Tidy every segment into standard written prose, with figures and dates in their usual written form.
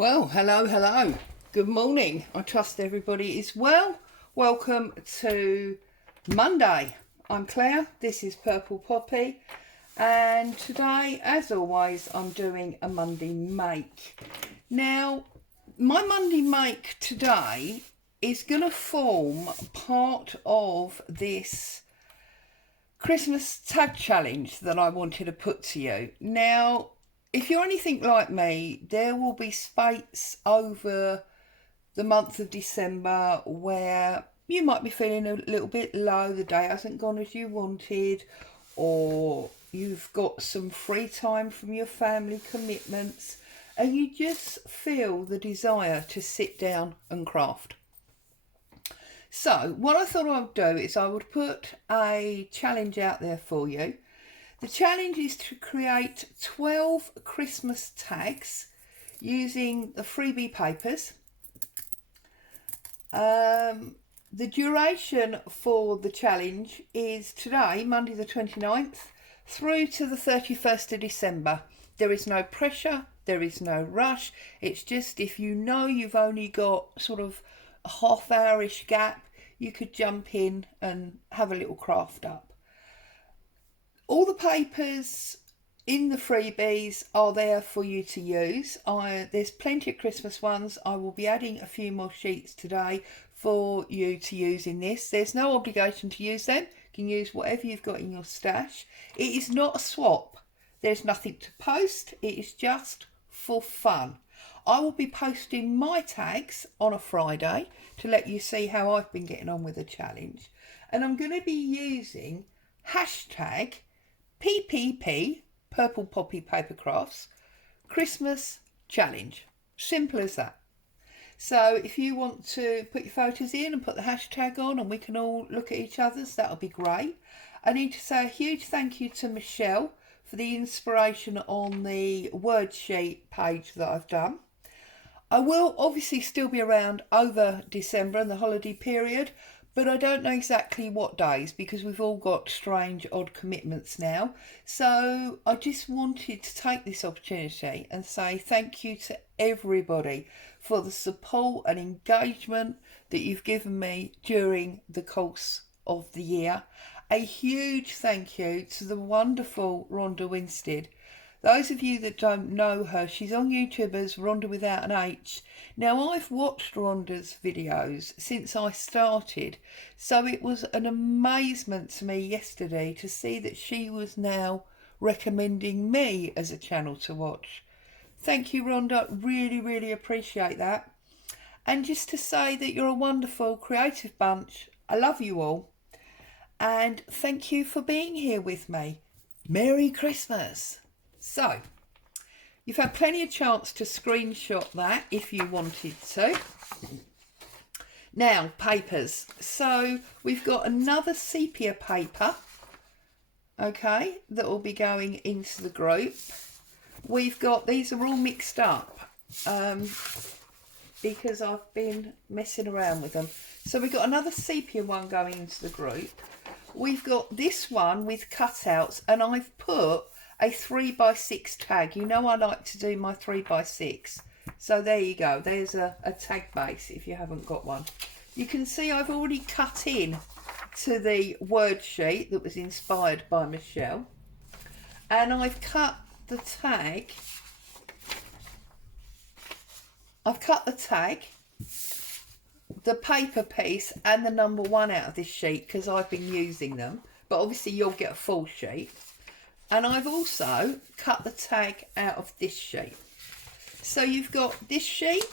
Well, hello. Good morning. I trust everybody is well. Welcome to Monday. I'm Claire. This is Purple Poppy. And today, as always, I'm doing a Monday make. Now, my Monday make today is going to form part of this Christmas tag challenge that I wanted to put to you. Now, if you're anything like me, there will be spates over the month of December where you might be feeling a little bit low, the day hasn't gone as you wanted, or you've got some free time from your family commitments, and you just feel the desire to sit down and craft. So what I thought I would do is I would put a challenge out there for you. The challenge is to create 12 Christmas tags using the freebie papers. The duration for the challenge is today, Monday the 29th, through to the 31st of December. There is no pressure, there is no rush. It's just if you know you've only got sort of a half-hour-ish gap, you could jump in and have a little craft up. All the papers in the freebies are there for you to use. There's plenty of Christmas ones. I will be adding a few more sheets today for you to use in this. There's no obligation to use them. You can use whatever you've got in your stash. It is not a swap. There's nothing to post. It is just for fun. I will be posting my tags on a Friday to let you see how I've been getting on with the challenge. And I'm going to be using hashtag PPP, Purple Poppy Paper Crafts, Christmas Challenge. Simple as that. So if you want to put your photos in and put the hashtag on and we can all look at each other's, that'll be great. I need to say a huge thank you to Michelle for the inspiration on the word sheet page that I've done. I will obviously still be around over December and the holiday period, but I don't know exactly what days because we've all got strange, odd commitments now. So I just wanted to take this opportunity and say thank you to everybody for the support and engagement that you've given me during the course of the year. A huge thank you to the wonderful Ronda Winstead. Those of you that don't know her, she's on YouTube as Ronda without an H. Now, I've watched Ronda's videos since I started, so it was an amazement to me yesterday to see that she was now recommending me as a channel to watch. Thank you, Ronda. Really, really appreciate that. And just to say that you're a wonderful, creative bunch. I love you all. And thank you for being here with me. Merry Christmas. So, you've had plenty of chance to screenshot that if you wanted to. Now, papers. So, we've got another sepia paper, okay, that will be going into the group. We've got, these are all mixed up because I've been messing around with them. So, we've got another sepia one going into the group. We've got this one with cutouts, and I've put a 3x6 tag. You know I like to do my 3x6. So there you go. There's a tag base if you haven't got one. You can see I've already cut in to the word sheet that was inspired by Michelle. And I've cut the tag. I've cut the tag, the paper piece and the number 1 out of this sheet because I've been using them. But obviously you'll get a full sheet. And I've also cut the tag out of this sheet. So you've got this sheet,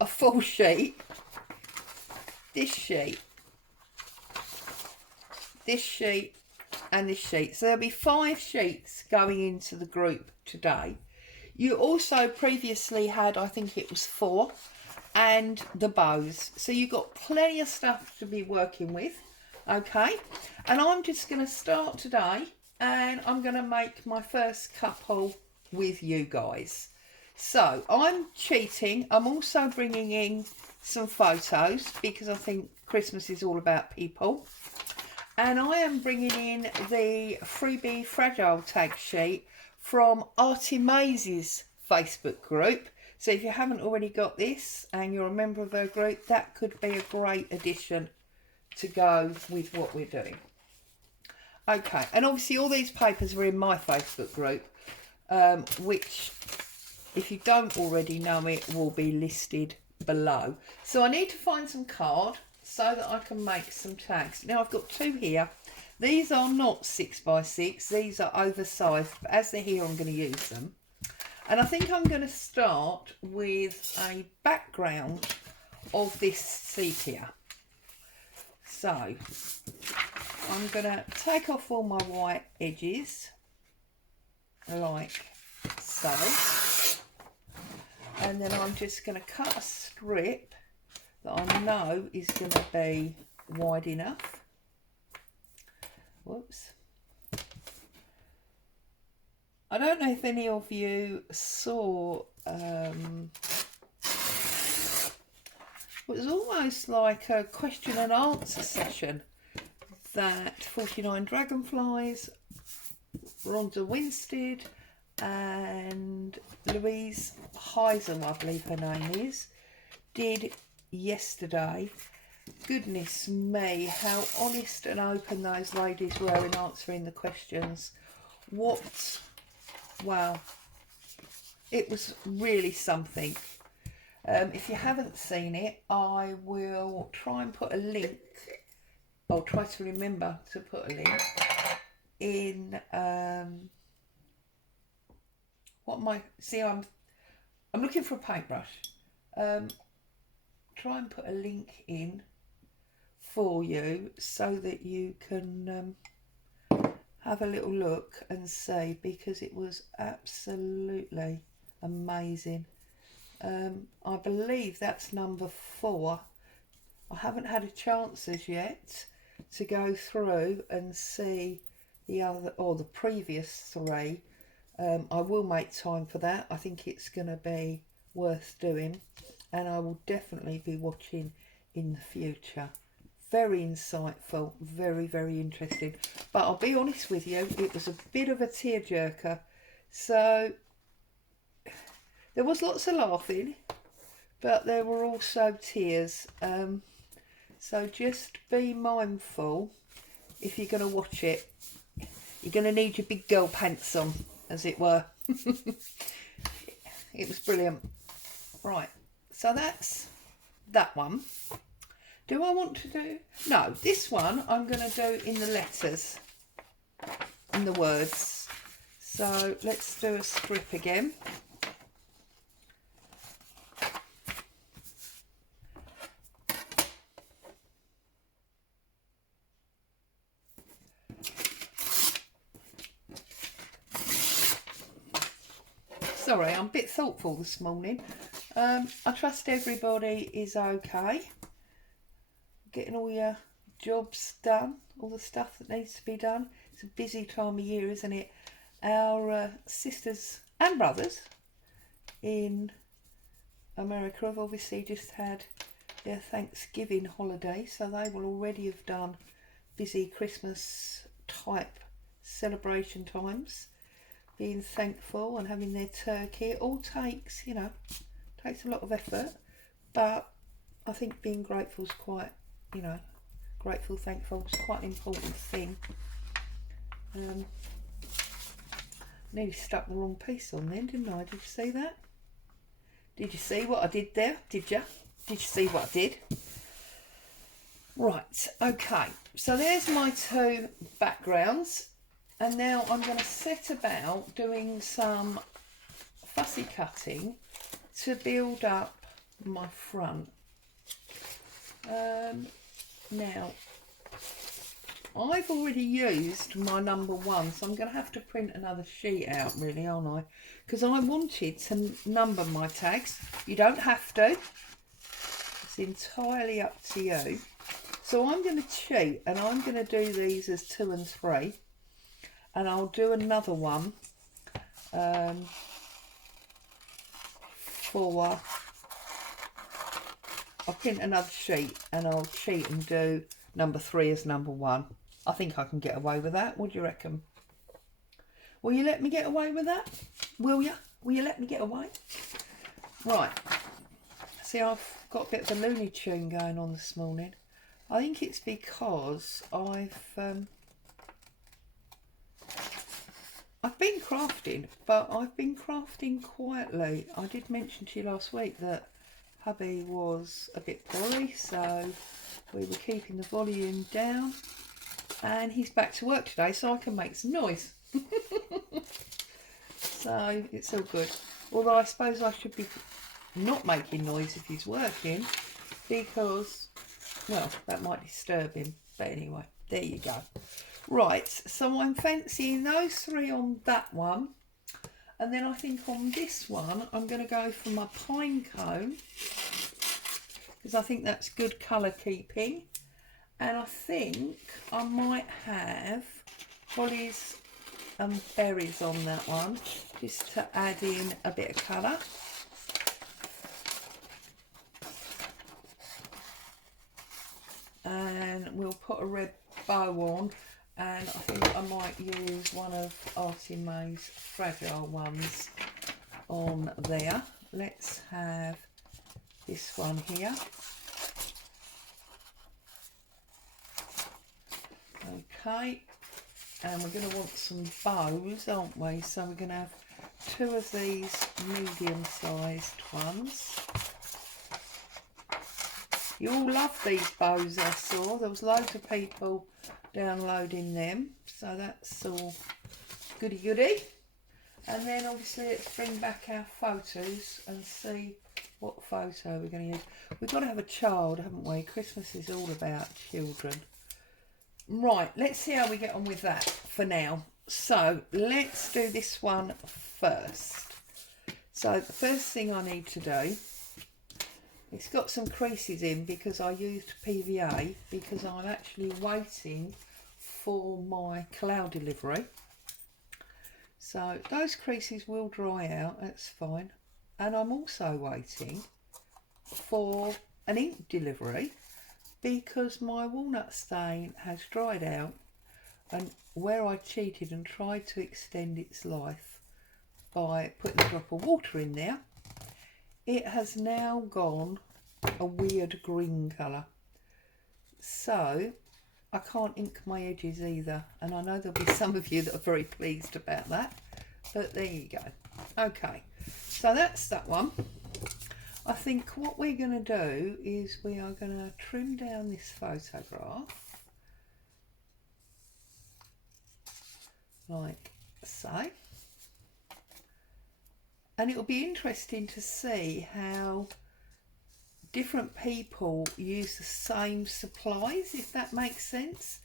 a full sheet, this sheet, and this sheet. So there'll be 5 sheets going into the group today. You also previously had, I think it was 4, and the bows. So you've got plenty of stuff to be working with, okay? And I'm just going to start today. And I'm going to make my first couple with you guys. So I'm cheating. I'm also bringing in some photos because I think Christmas is all about people. And I am bringing in the freebie fragile tag sheet from Artie Maze's Facebook group. So if you haven't already got this and you're a member of her group, that could be a great addition to go with what we're doing. Okay, and obviously all these papers are in my Facebook group, which, if you don't already know it, will be listed below. So I need to find some card so that I can make some tags. Now I've got two here. These are not 6x6, these are oversized, but as they're here I'm going to use them. And I think I'm going to start with a background of this sepia. So I'm going to take off all my white edges, like so. And then I'm just going to cut a strip that I know is going to be wide enough. Whoops. I don't know if any of you saw, it was almost like a question and answer session that 49 Dragonflies, Ronda Winstead and Louise Heisel, I believe her name is, did yesterday. Goodness me, how honest and open those ladies were in answering the questions. Wow, it was really something. If you haven't seen it, I will try and put a link, I'll try to remember to put a link in, I'm looking for a paintbrush. Try and put a link in for you so that you can have a little look and see, because it was absolutely amazing. I believe that's number 4. I haven't had a chance as yet to go through and see the other, or the previous 3. I will make time for that. I think it's going to be worth doing, and I will definitely be watching in the future. Very insightful, very, very interesting. But I'll be honest with you, it was a bit of a tearjerker. So there was lots of laughing, but there were also tears. So just be mindful if you're going to watch it. You're going to need your big girl pants on, as it were. It was brilliant. Right, so that's that one. Do I want to do... No, this one I'm going to do in the letters, in the words. So let's do a strip again. Sorry, I'm a bit thoughtful this morning. I trust everybody is okay. Getting all your jobs done, all the stuff that needs to be done. It's a busy time of year, isn't it? Our sisters and brothers in America have obviously just had their Thanksgiving holiday, so they will already have done busy Christmas type celebration times, being thankful and having their turkey. It all takes, takes a lot of effort, but I think being grateful is quite, grateful, thankful is quite an important thing. Nearly stuck the wrong piece on then, didn't I? Did you see that? Did you see what I did there? Did you? Did you see what I did? Right, okay. So there's my 2 backgrounds. And now I'm going to set about doing some fussy cutting to build up my front. Now, I've already used my number 1, so I'm going to have to print another sheet out, really, aren't I? Because I wanted to number my tags. You don't have to. It's entirely up to you. So I'm going to cheat, and I'm going to do these as 2 and 3. And I'll do another one I'll print another sheet and I'll cheat and do number 3 as number 1. I think I can get away with that. What do you reckon? Will you let me get away with that? Will you? Will you let me get away? Right, see, I've got a bit of a Looney Tune going on this morning. I think it's because I've been crafting, but I've been crafting quietly. I did mention to you last week that hubby was a bit poorly, so we were keeping the volume down, and he's back to work today, so I can make some noise. So it's all good. Although I suppose I should be not making noise if he's working, because, well, that might disturb him. But anyway, there you go. Right, so I'm fancying those three on that one. And then I think on this one, I'm going to go for my pine cone, because I think that's good colour keeping. And I think I might have hollies and berries on that one, just to add in a bit of colour. And we'll put a red bow on, and I think I might use one of Artie May's fragile ones on there. Let's have this one here. Okay, and we're going to want some bows, aren't we? So we're going to have two of these medium-sized ones. You all love these bows, I saw. There was loads of people downloading them, so that's all goody goody. And then obviously let's bring back our photos and see what photo we're going to use. We've got to have a child, haven't we? Christmas is all about children. Right, let's see how we get on with that for now. So let's do this one first. So the first thing I need to do, it's got some creases in because I used PVA, because I'm actually waiting for my cloud delivery. So those creases will dry out, that's fine. And I'm also waiting for an ink delivery, because my walnut stain has dried out, and where I cheated and tried to extend its life by putting a drop of water in there, it has now gone a weird green colour. So I can't ink my edges either, and I know there'll be some of you that are very pleased about that, but there you go. Okay, so that's that one. I think what we're going to do is we are going to trim down this photograph like so, and it'll be interesting to see how different people use the same supplies, if that makes sense.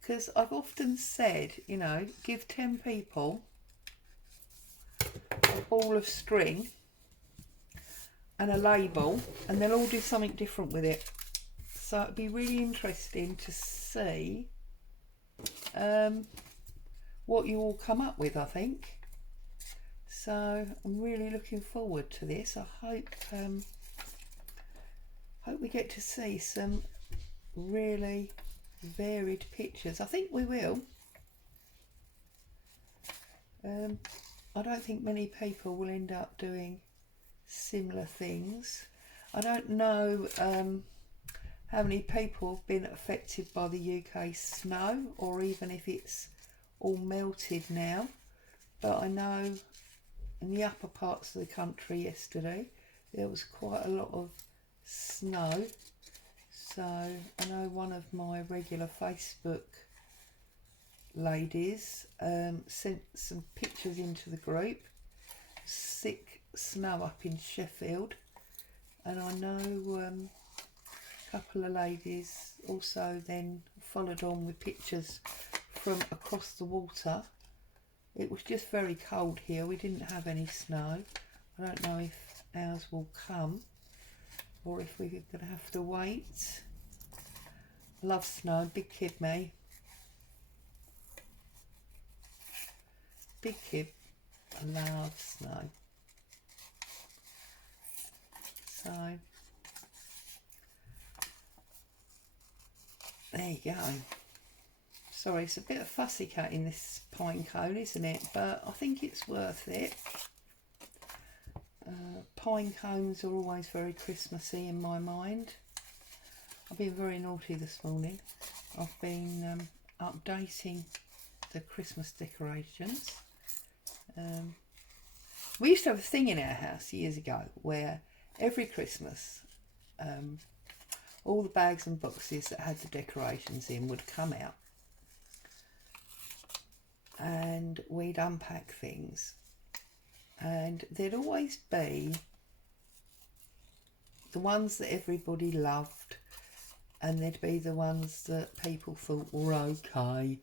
Because I've often said, you know, give 10 people a ball of string and a label, and they'll all do something different with it. So it'd be really interesting to see what you all come up with, I think. So I'm really looking forward to this. I hope we get to see some really varied pictures. I think we will. I don't think many people will end up doing similar things. I don't know how many people have been affected by the UK snow, or even if it's all melted now, but I know in the upper parts of the country yesterday there was quite a lot of snow. So I know one of my regular Facebook ladies sent some pictures into the group. Sick snow up in Sheffield, and I know a couple of ladies also then followed on with pictures from across the water. It was just very cold here. We didn't have any snow. I don't know if ours will come or if we're going to have to wait. Love snow, big kid me. Big kid, I love snow. So there you go. Sorry, it's a bit of fussy cutting this pine cone, isn't it? But I think it's worth it. pine cones are always very Christmassy in my mind. I've been very naughty this morning. I've been updating the Christmas decorations. We used to have a thing in our house years ago where every Christmas all the bags and boxes that had the decorations in would come out and we'd unpack things, and there'd always be the ones that everybody loved and there'd be the ones that people thought were okay,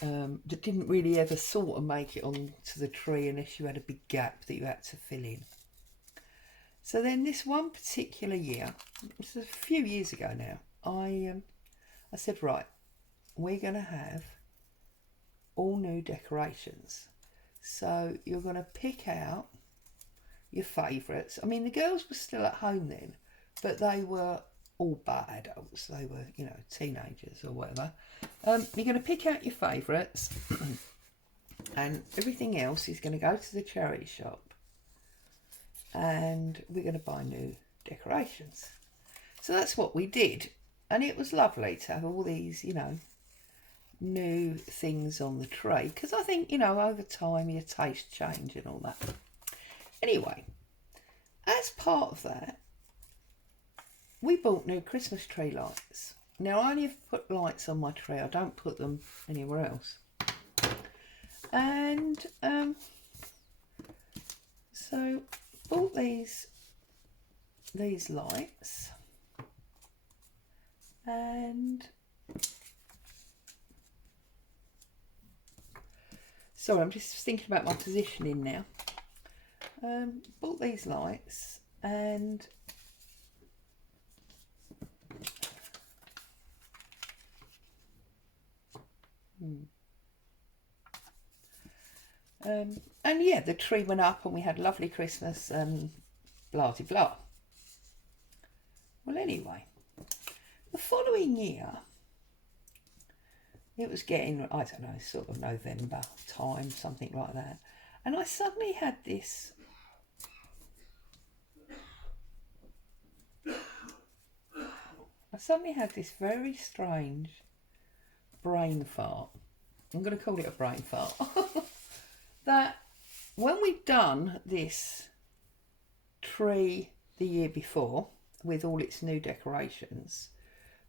that didn't really ever sort of make it onto the tree unless you had a big gap that you had to fill in. So then this one particular year, it was a few years ago now, I said, right, we're going to have all new decorations. So you're going to pick out your favourites. I mean, the girls were still at home then, but they were all but adults. They were, you know, teenagers or whatever. You're going to pick out your favourites and everything else is going to go to the charity shop and we're going to buy new decorations. So that's what we did. And it was lovely to have all these, you know, new things on the tree. Because I think, you know, over time your taste change and all that. Anyway, as part of that, we bought new Christmas tree lights. Now, I only put lights on my tree. I don't put them anywhere else. And so bought these lights, and sorry, I'm just thinking about my positioning now. Bought these lights and and yeah, the tree went up and we had a lovely Christmas and blah de blah. Well, anyway, the following year, it was getting, I don't know, sort of November time, something like that. And I suddenly had this very strange brain fart. I'm going to call it a brain fart. That when we'd done this tree the year before with all its new decorations,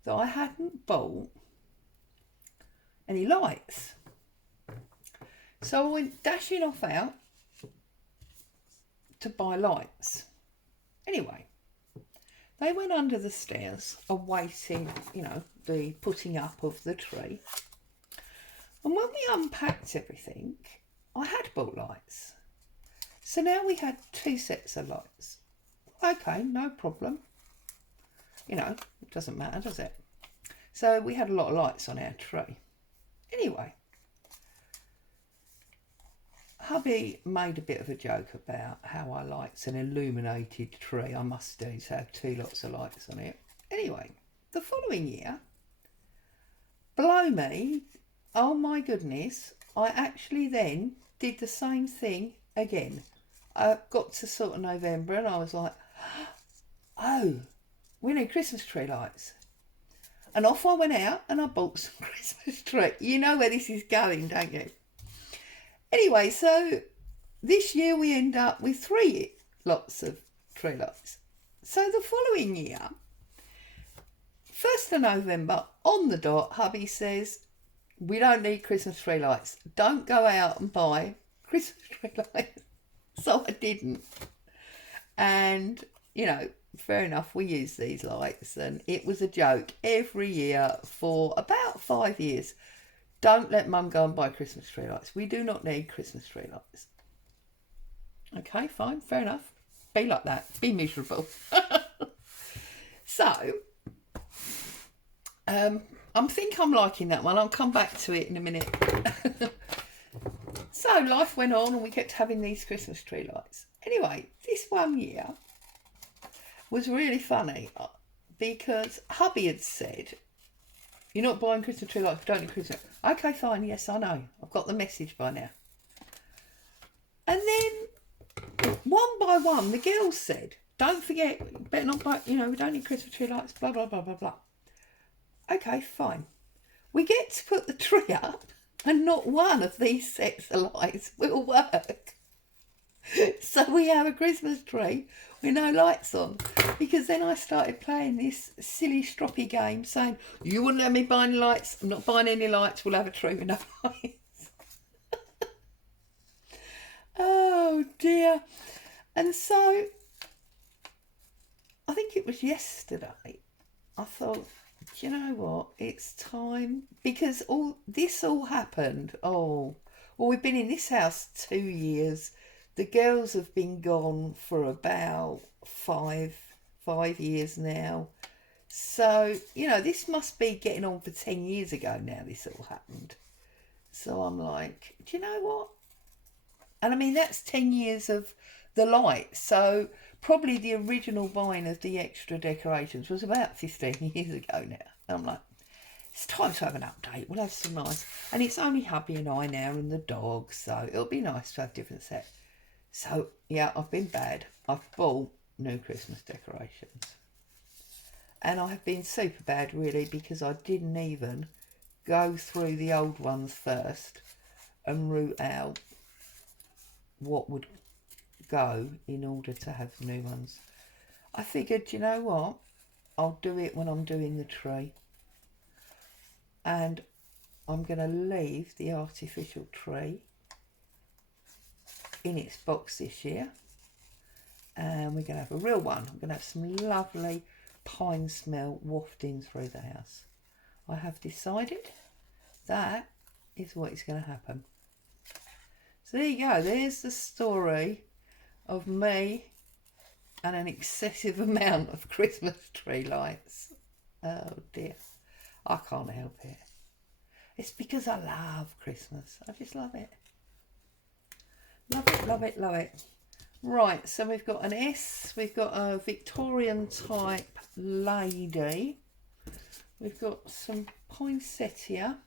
that I hadn't bought any lights. So I went dashing off out to buy lights. Anyway, they went under the stairs awaiting, you know, the putting up of the tree. And when we unpacked everything, I had bought lights. So now we had 2 sets of lights. Okay, no problem. You know, it doesn't matter, does it? So we had a lot of lights on our tree. Anyway, hubby made a bit of a joke about how I liked an illuminated tree. I must do to have 2 lots of lights on it. Anyway, the following year, blow me, oh my goodness, I actually then did the same thing again. I got to sort of November and I was like, oh, we need Christmas tree lights. And off I went out and I bought some Christmas tree. You know where this is going, don't you? Anyway, so this year we end up with 3 lots of tree lights. So the following year, 1st of November, on the dot, hubby says, we don't need Christmas tree lights. Don't go out and buy Christmas tree lights. So I didn't. And, you know, fair enough, we used these lights and it was a joke every year for about 5 years. Don't let mum go and buy Christmas tree lights. We do not need Christmas tree lights. Okay, fine, fair enough. Be like that. Be miserable. So, I think I'm liking that one. I'll come back to it in a minute. So life went on and we kept having these Christmas tree lights. Anyway, this one year was really funny because hubby had said, you're not buying Christmas tree lights, you don't need Christmas. Okay, fine, yes, I know. I've got the message by now. And then one by one, the girls said, don't forget, better not buy, we don't need Christmas tree lights, blah, blah, blah, blah, blah. Okay, fine. We get to put the tree up and not one of these sets of lights will work. So we have a Christmas tree with no lights on, because then I started playing this silly stroppy game saying, you wouldn't let me buy any lights, I'm not buying any lights, we'll have a tree with no lights. Oh dear. And so I think it was yesterday I thought, you know what, it's time, because all happened, we've been in this house 2 years. The girls have been gone for about five years now. So, this must be getting on for 10 years ago now this all happened. So I'm like, do you know what? And I mean, that's 10 years of the light. So probably the original buying of the extra decorations was about 15 years ago now. And I'm like, it's time to have an update. We'll have some nice. And it's only hubby and I now and the dog. So it'll be nice to have different sets. So, yeah, I've been bad. I've bought new Christmas decorations. And I have been super bad, really, because I didn't even go through the old ones first and root out what would go in order to have new ones. I figured, you know what? I'll do it when I'm doing the tree. And I'm going to leave the artificial tree in its box this year, and we're going to have a real one. I'm going to have some lovely pine smell wafting through the house. I have decided that is what is going to happen. So there you go, there's the story of me and an excessive amount of Christmas tree lights. Oh dear, I can't help it. It's because I love Christmas. I just love it. Love it, love it, love it. Right, so we've got an S, we've got a Victorian type lady, we've got some poinsettia,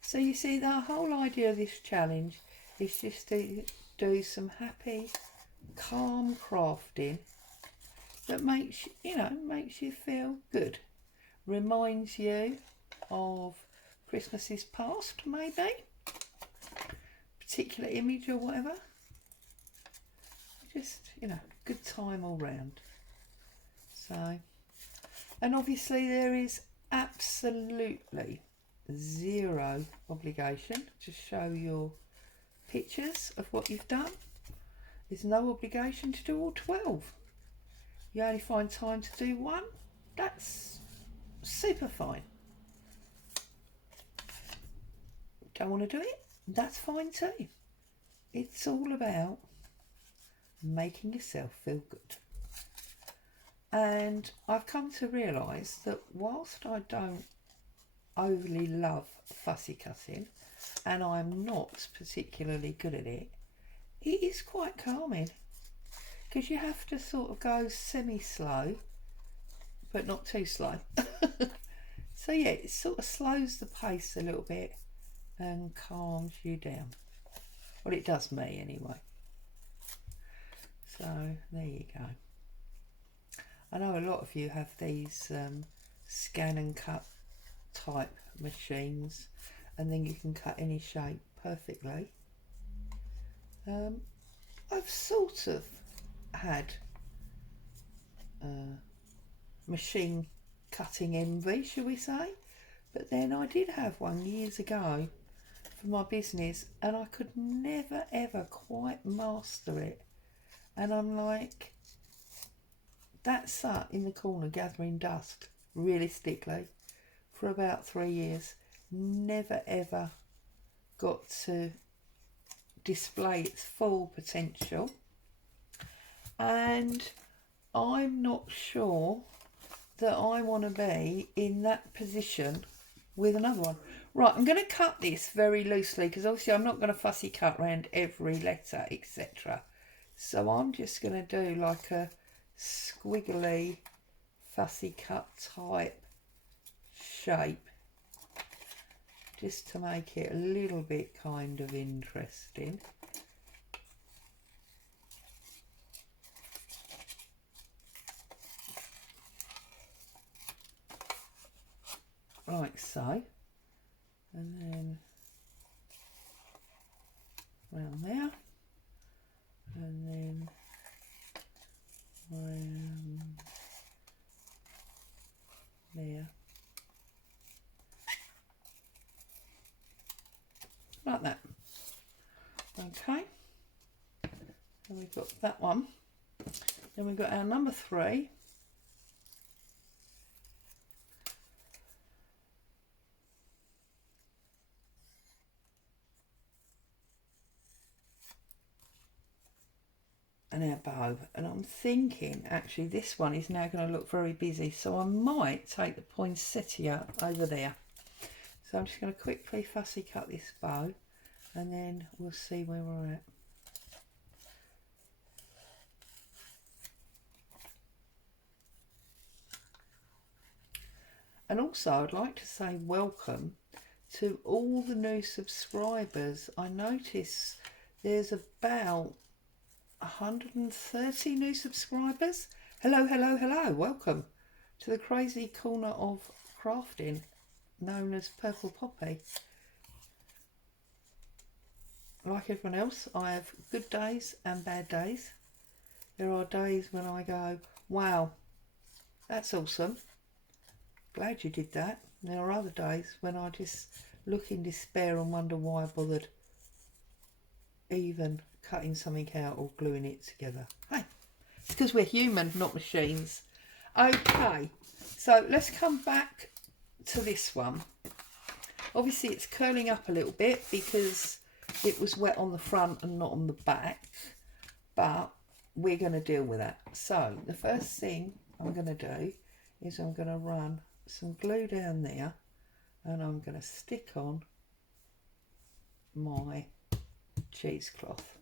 so you see the whole idea of this challenge is just to do some happy, calm crafting that makes you feel good, reminds you of Christmases past, maybe, particular image or whatever. Just, good time all round. So, and obviously there is absolutely zero obligation to show your pictures of what you've done. There's no obligation to do all 12. You only find time to do one. That's super fine. Don't want to do it? That's fine too. It's all about making yourself feel good. And I've come to realise that whilst I don't overly love fussy cutting, and I'm not particularly good at it, it is quite calming, because you have to sort of go semi-slow, but not too slow. So yeah, it sort of slows the pace a little bit and calms you down. Well, it does me anyway. So there you go. I know a lot of you have these scan and cut type machines, and then you can cut any shape perfectly. I've sort of had machine cutting envy, shall we say, but then I did have one years ago for my business, and I could never ever quite master it. And I'm like, that sat in the corner gathering dust, realistically, for about 3 years. Never ever got to display its full potential. And I'm not sure that I want to be in that position with another one. Right, I'm going to cut this very loosely, because obviously I'm not going to fussy cut around every letter, etc. So I'm just going to do like a squiggly fussy cut type shape, just to make it a little bit kind of interesting. Like so, and then round there, and then round there, like that. Okay, then we've got that one. Then we've got our number 3. And our bow, and I'm thinking actually this one is now going to look very busy, so I might take the poinsettia over there. So I'm just going to quickly fussy cut this bow, and then we'll see where we're at. And also I'd like to say welcome to all the new subscribers. I notice there's about 130 new subscribers. Hello, hello, hello. Welcome to the crazy corner of crafting known as Purple Poppy. Like everyone else, I have good days and bad days. There are days when I go, wow, that's awesome. Glad you did that. And there are other days when I just look in despair and wonder why I bothered even cutting something out or gluing it together. Hey, it's because we're human, not machines. Okay, so let's come back to this one. Obviously it's curling up a little bit because it was wet on the front and not on the back, but we're going to deal with that. So the first thing I'm going to do is I'm going to run some glue down there, and I'm going to stick on my cheesecloth.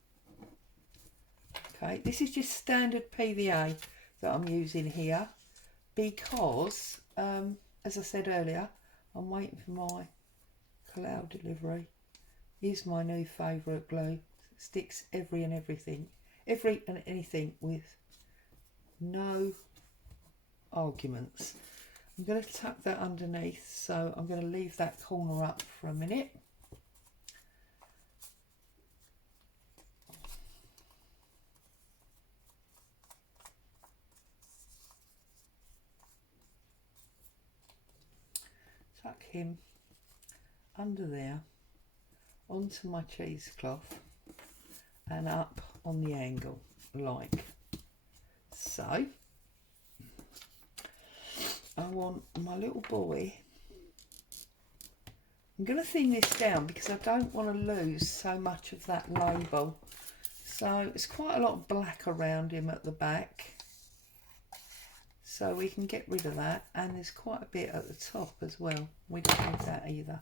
Okay, this is just standard PVA that I'm using here because, as I said earlier, I'm waiting for my cloud delivery. Is my new favourite glue. It sticks every and anything with no arguments. I'm going to tuck that underneath, so I'm going to leave that corner up for a minute. Tuck him under there onto my cheesecloth and up on the angle like so. I want my little boy, I'm going to thin this down because I don't want to lose so much of that label. So it's quite a lot of black around him at the back, so we can get rid of that, and there's quite a bit at the top as well. We don't need that either,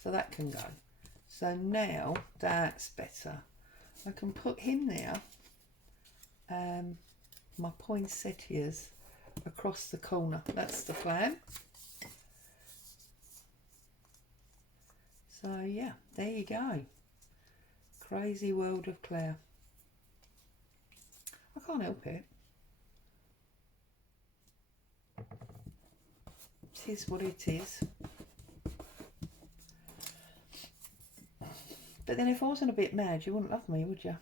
so that can go. So now that's better. I can put him there, my poinsettias across the corner. That's the plan. So yeah, there you go. Crazy world of Claire. I can't help it. It is what it is. But then if I wasn't a bit mad, you wouldn't love me, would you?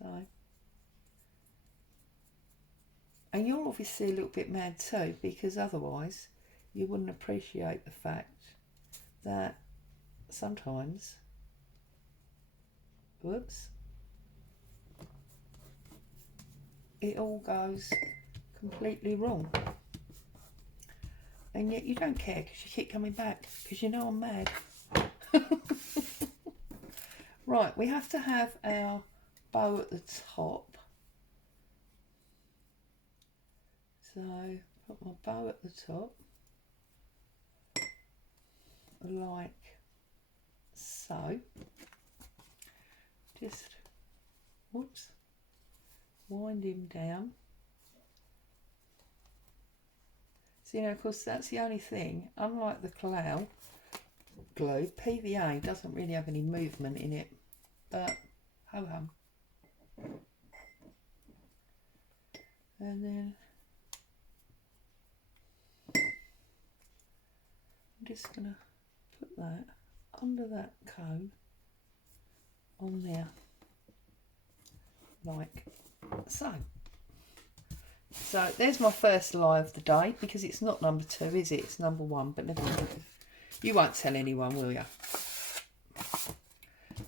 So, and you're obviously a little bit mad too, because otherwise you wouldn't appreciate the fact that sometimes, whoops, it all goes completely wrong. And yet you don't care because you keep coming back because you know I'm mad. Right, we have to have our bow at the top. So put my bow at the top like so. Just, whoops, wind him down. So, you know, of course, that's the only thing. Unlike the Clow glue, PVA doesn't really have any movement in it. But, ho-hum. And then I'm just going to put that under that cone on there, like so. So there's my first lie of the day, because it's not number 2, is it? It's number 1, but never mind. You won't tell anyone, will you?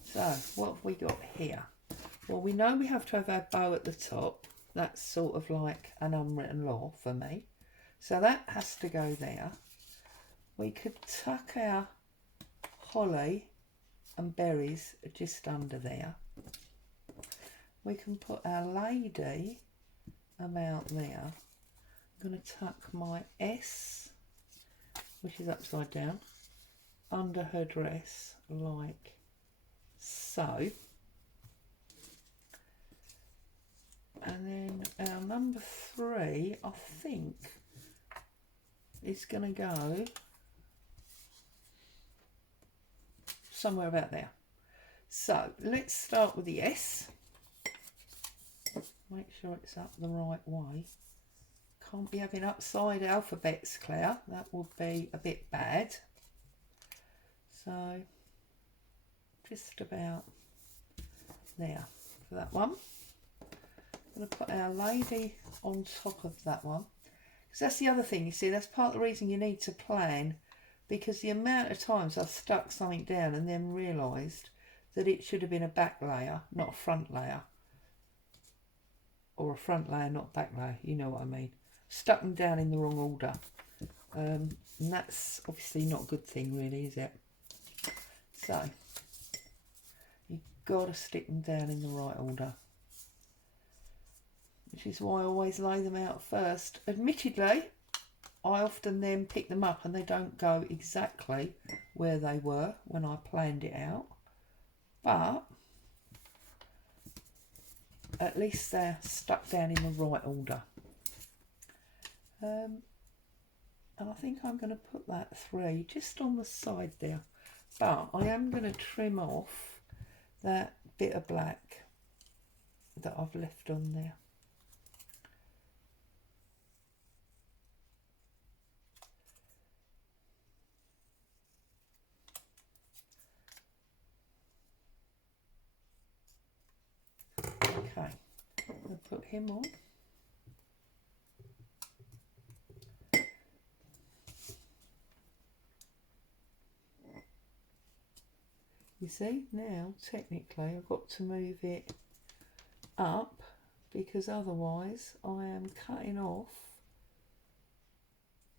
So what have we got here? Well, we know we have to have our bow at the top. That's sort of like an unwritten law for me. So that has to go there. We could tuck our holly and berries just under there. We can put our lady about there. I'm going to tuck my S, which is upside down, under her dress like so. And then our number 3, I think, is going to go somewhere about there. So let's start with the S. Make sure it's up the right way. Can't be having upside alphabets, Claire. That would be a bit bad. So just about there for that one. I'm going to put our lady on top of that one, because that's the other thing, you see, that's part of the reason you need to plan, because the amount of times I've stuck something down and then realised that it should have been a back layer, not a front layer, or a front layer, not back layer, you know what I mean. Stuck them down in the wrong order, and that's obviously not a good thing really, is it? So you've got to stick them down in the right order, which is why I always lay them out first. Admittedly, I often then pick them up and they don't go exactly where they were when I planned it out, but at least they're stuck down in the right order. And I think I'm going to put that 3 just on the side there, but I am going to trim off that bit of black that I've left on there. Okay, I'll put him on. You see, now technically I've got to move it up, because otherwise I am cutting off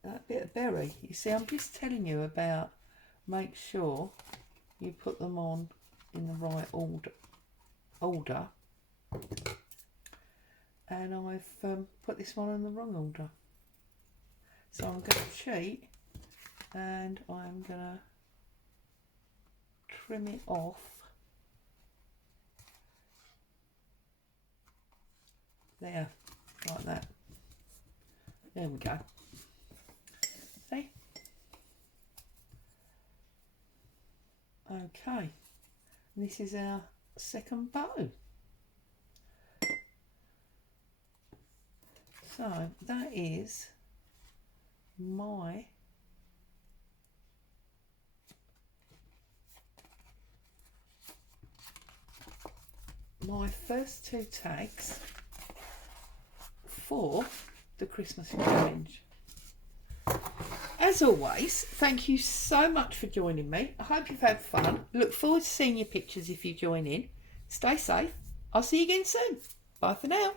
that bit of berry. You see, I'm just telling you about, make sure you put them on in the right order. And I've put this one in the wrong order. So I'm going to cheat, and I'm going to trim it off there, like that. There we go. See? Okay, and this is our second bow. So that is my first 2 tags for the Christmas challenge. As always, thank you so much for joining me. I hope you've had fun. Look forward to seeing your pictures if you join in. Stay safe. I'll see you again soon. Bye for now.